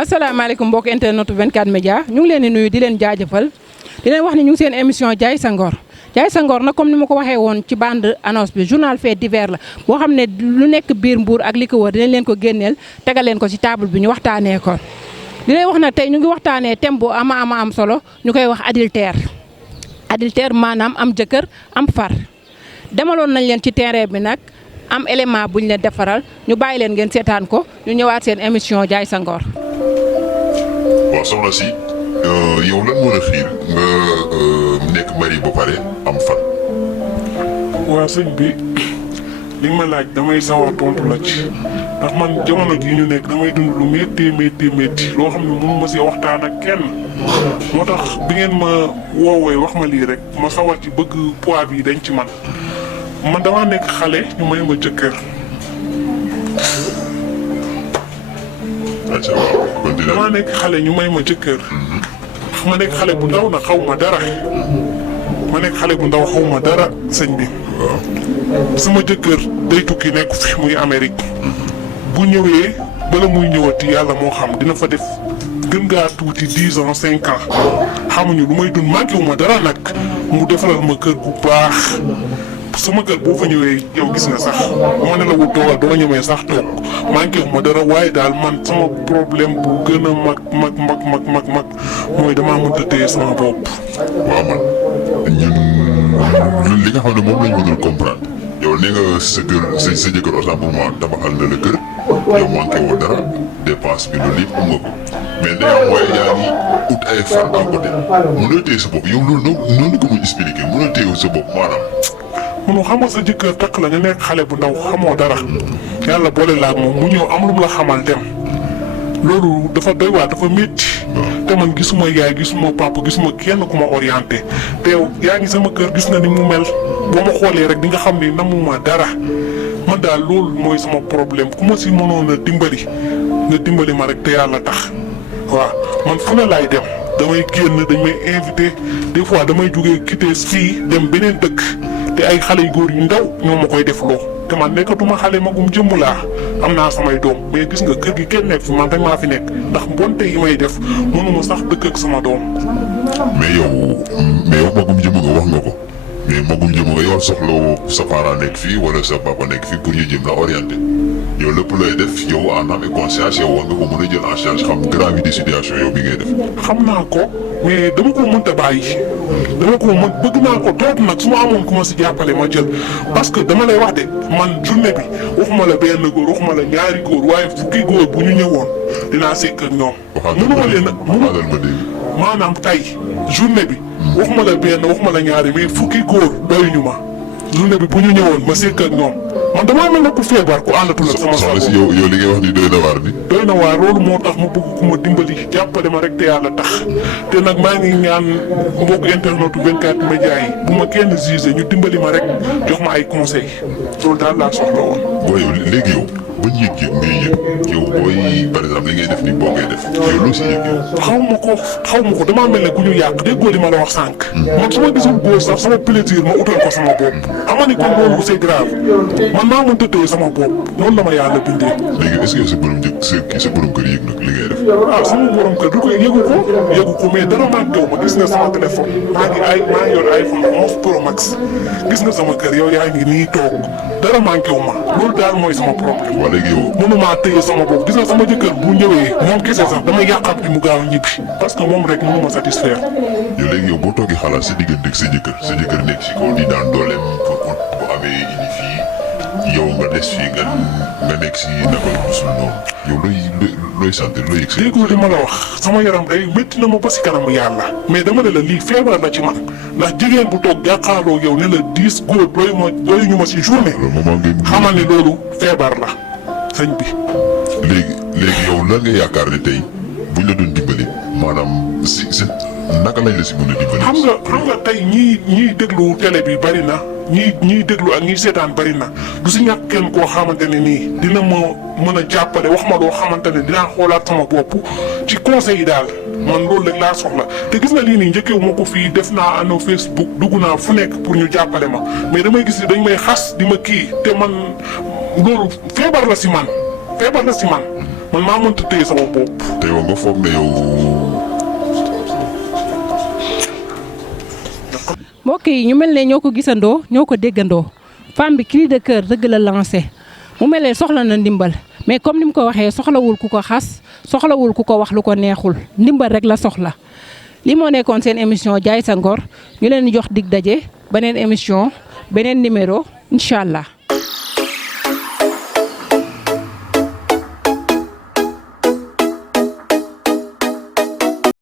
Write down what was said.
asalaamaaleykum mbokk internetu 24 média ñu ngi leen di nuyu di leen jaajëfal di leen wax ni ñu ngi seen émission Jaay sa Ngor Jaay sa Ngor nag comme ni ma ko waxee woon ci bande annonce bi journal fait divers la boo xam ne lu nekk biir Mbour ak li ko wër dinañ leen ko génneel tegal leen ko ci table bi ñu waxtaanee ko di leen wax na tey ñu ngi waxtaanee thème bu am solo ñu koy wax adultère maanaam am jëkkër am far demaloon nañ leen ci terrain bi nag am élément buñ leen defaral ñu bàyyi leen ngeen seetaan ko ñu ñëwaat seen émission Jaay sa Ngor. waaw soxna si yow lan moo la xiir nga nekk mari ba pare am fan. waa sëñ bi li nga ma laaj damay sawar tontu la ci ndax man jamono jii ñu nekk damay dund lu métti loo xam ne mënu ma si waxtaan ak kenn moo tax bi ngeen ma woowee wax ma lii rek ma sawar ci bëgg poids bi dañ ci man damaa nekk xale ñu may ma jëkkër. damaa nekk xale ñu may ma jëkkër. ma nekk xale bu ndaw na xaw ma dara. xaw ma dara sëñ bi. sama jëkkër day tukki nekk fi muy Amérique. bu ñëwee bala muy ñëwati yàlla moo xam dina fa def gën gaa tuuti 10 ans 5 ans xamuñu lu may dund manqué wu ma dara nag mu defaral ma kër gu baax. sama kër boo fa ñëwee yow gis nga sax moo ne la wut toogal doo ñëwee sax toog manqué wu ma dara waaye daal man sama problème bu gën a mag mooy damaa mënta téye sama bopp. waaw man ñun li nga xam ne moom lañ mënul comprendre yow nee nga sa kër sa jëkkër autant pour moi tabaxal na la kër yow manqué woo dara dépense bi loolu yëpp am nga ko mais day am waaye yaa ngi ut ay far à côté mënoo téye sa bopp yow loolu noonu ko muy expliqué mënoo téye sa bopp maanaam. munu xam nga sa jëkkër takk la nga nekk xale bu ndaw xamoo dara yàlla boole la ak moom mu ñëw am lu mu la xamal dem loolu dafa doy waar dafa métti te man gisuma yaay gisuma papa gisuma kenn ku ma orienté te yow yaa ngi sama kër gis nga ni mu mel boo ma xoolee rek di nga xam ni namuma dara man daal loolu mooy sama problème ku ma si mënoon a dimbali nga dimbali ma rek te yàlla tax waaw man fu ne laay dem damay génn dañ may invité des fois damay jógee quitté fii dem beneen dëkk. te ay xale yu góor yu ndaw ñoo ma koy def loo te man nekkatuma xale magum jëmm laa am naa samay doom mais gis nga kër gi kenn nekk fi man rek maa fi nekk ndax mbonte yi may def mënuma sax dëkk ak sama doom. mais yow magum jëmm nga wax nga ko mais magum jëmm nga yow soxla sa parent nekk fii wala sa papa nekk fii pour ñu jëm la orienté yow lépp looy def yow en âme et conscience yow war nga ko mën a jël en charge xam gravité situation yow bi ngay def. xam naa ko mais dama ko mënta bàyyi. bëgg naa ko trop nag su ma amoon ku ma si jàppale ma jël parce que dama lay wax de man journée bi waxuma la benn góor waxuma la ñaari góor waaye fukki góor bu ñu ñëwoon dinaa sekk ak ñoom. mënuma leen maanaam tey journée bi. waxuma la benn waxuma la ñaari mais fukki góor doyuñu ma journée bi bu ñu ñëwoon ma sekk ak ñoom man damaa mel ne ku feebar ku àndatul ak sama soxna si yow li ngay wax ni doy na waar bi. doy na waar loolu moo tax ma bëgg ku ma dimbali jàppale ma rek te yàlla tax te nag maa ngi ñaan mbokk internetu 24 média yi bu ma kenn jugé ñu dimbali ma rek jox ma ay conseils loolu daal laa soxla woon. booy léegi yow ban yëg-yëg ngay yëg yow booy par exemple li ngay def ni boo koy def yow loo si yëg yow. xaw ma ko damaa mel ne ku ñu yàq déggoo li ma la wax sànq. man su ma gisul góor sax sama plaisir ma utal ko sama bopp. xam nga ni kon loolu c'est grave man maa mënta téye sama bopp noonu la ma yàlla bindee. léegi est-ce que sa borom kër yëg nag li ngay def. ah sama borom kër du ko yëgu ko mais dara manqué wu ma gis nga sama téléphone maa ngi yor iPhone 11 Pro Max gis nga sama kër yow yaa ngi nii toog dara manqué wu ma loolu daal mooy sama problème. léegi yow mënumaa téye sama bopp gis nga sama jëkkër bu ñëwee moom kese sax damay yàqamti mu gaaw ñibbi parce que moom rek mënuma satisfaire. yow léegi yow boo toogee xalaat sa diggante ak sa jëkkër nekk si kaw di daan dooleem pour bu amee indi fii yow nga des fii nga nekk si naka suul noonu yow looy sentir looy yëg. déggoo li ma la wax sama yaram day métti na ma ba si kanamu yàlla mais dama ne la lii feebar la ci man ndax jigéen bu toog jàkkaarloo yow ne la 10 góor doyuñu ma si journée. xamal ni loolu feebar la sëñ bi. léegi yow lan nga yaakaar ne tey buñ la doon dimbali maanaam si naka lañ la si mën a dimbali. xam nga tey ñiy déglu télé bi bari na ñiy déglu ak ñiy seetaan bari na du si ñàkk kenn koo xamante ne nii dina ma mën a jàppale wax ma loo xamante ne dinaa xoolaat sama bopp ci conseil yi daal man loolu rek laa soxla te gis nga lii nii njëkkeewu ma ko fii def naa ano Facebook dugg naa fu nekk pour ñu jàppale ma mais damay gis ni dañ may xas di ma kii te man loolu feebar la si man man maa mënta téye sama bopp. te yow nga foog ne yow. mbokk yi ñu mel ne ñoo ko gisandoo ñoo ko déggandoo femme bi cri de cœur dëgg la lancé mu mel ne soxla na ndimbal mais comme ni mu ko waxee soxlawul ku ko xas soxlawul ku ko wax lu ko neexul ndimbal rek la soxla. li moo nekkoon seen émission jaay sa ngor ñu leen di jox dig daje beneen émission beneen numéro incha allah.